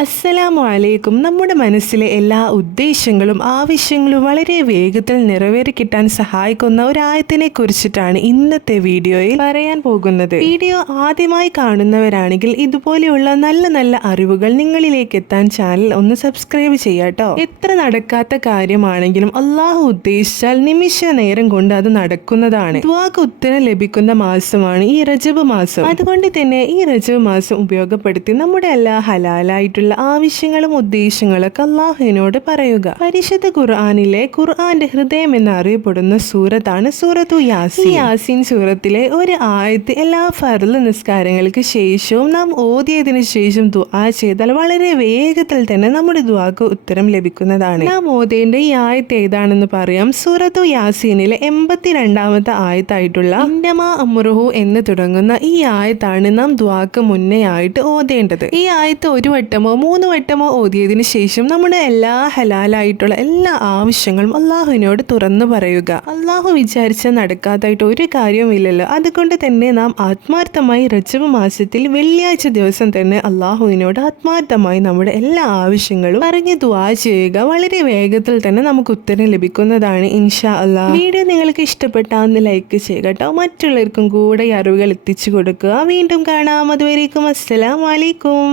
അസ്സലാമു അലൈക്കും. നമ്മുടെ മനസ്സിലെ എല്ലാ ഉദ്ദേശങ്ങളും ആവശ്യങ്ങളും വളരെ വേഗത്തിൽ നിറവേറി കിട്ടാൻ സഹായിക്കുന്ന ഒരു ആയത്തിനെ കുറിച്ചിട്ടാണ് ഇന്നത്തെ വീഡിയോയിൽ പറയാൻ പോകുന്നത്. വീഡിയോ ആദ്യമായി കാണുന്നവരാണെങ്കിൽ ഇതുപോലെയുള്ള നല്ല നല്ല അറിവുകൾ നിങ്ങളിലേക്ക് എത്താൻ ചാനൽ ഒന്ന് സബ്സ്ക്രൈബ് ചെയ്യാട്ടോ. എത്ര നടക്കാത്ത കാര്യമാണെങ്കിലും അള്ളാഹു ഉദ്ദേശിച്ചാൽ നിമിഷ നേരം കൊണ്ട് അത് നടക്കുന്നതാണ്. ദുആക്ക് ഉത്തരം ലഭിക്കുന്ന മാസമാണ് ഈ റജബ് മാസം. അതുകൊണ്ട് തന്നെ ഈ റജബ് മാസം ഉപയോഗപ്പെടുത്തി നമ്മുടെ എല്ലാ ഹലാലായിട്ടുള്ള ആവശ്യങ്ങളും ഉദ്ദേശങ്ങളൊക്കെ അള്ളാഹുവിനോട് പറയുക. പരിശുദ്ധ ഖുർആനിലെ ഖുർആന്റെ ഹൃദയം എന്നറിയപ്പെടുന്ന സൂറത്താണ് സൂറത്തു യാസീൻ. ഈ യാസീൻ സൂറത്തിലെ ഒരു ആയത്ത് എല്ലാ ഫർള് നിസ്കാരങ്ങൾക്ക് ശേഷവും നാം ഓതിയതിനു ശേഷം ദുആ ചെയ്താൽ വളരെ വേഗത്തിൽ തന്നെ നമ്മുടെ ദുആക്ക് ഉത്തരം ലഭിക്കുന്നതാണ്. നാം ഓതേണ്ട ഈ ആയത്ത് ഏതാണെന്ന് പറയാം. സൂറത്തു യാസീനിലെ 82ാമത്തെ ആയത്തായിട്ടുള്ള ഇന്നമാ അംറുഹു എന്ന് തുടങ്ങുന്ന ഈ ആയത്താണ് നാം ദുആക്ക് മുന്നേ ആയിട്ട് ഓതേണ്ടത്. ഈ ആയത്ത് ഒരു വട്ടമോ 3 വട്ടമോ ഓതിയതിനു ശേഷം നമ്മുടെ എല്ലാ ഹലാലായിട്ടുള്ള എല്ലാ ആവശ്യങ്ങളും അള്ളാഹുവിനോട് തുറന്നു പറയുക. അള്ളാഹു വിചാരിച്ച നടക്കാത്തായിട്ട് ഒരു കാര്യവുമില്ലല്ലോ. അതുകൊണ്ട് തന്നെ നാം ആത്മാർത്ഥമായി റജബ് മാസത്തിൽ വെള്ളിയാഴ്ച ദിവസം തന്നെ അള്ളാഹുവിനോട് ആത്മാർത്ഥമായി നമ്മുടെ എല്ലാ ആവശ്യങ്ങളും പറഞ്ഞ് ദുആ ചെയ്യുക. വളരെ വേഗത്തിൽ തന്നെ നമുക്ക് ഉത്തരം ലഭിക്കുന്നതാണ് ഇൻഷാ അല്ലാഹ്. വീഡിയോ നിങ്ങൾക്ക് ഇഷ്ടപ്പെട്ടാന്ന് ലൈക്ക് ചെയ്യുക കേട്ടോ. മറ്റുള്ളവർക്കും കൂടെ ഈ അറിവുകൾ എത്തിച്ചു കൊടുക്കുക. വീണ്ടും കാണാം. അതുവരേക്കും അസ്സലാമു അലൈക്കും.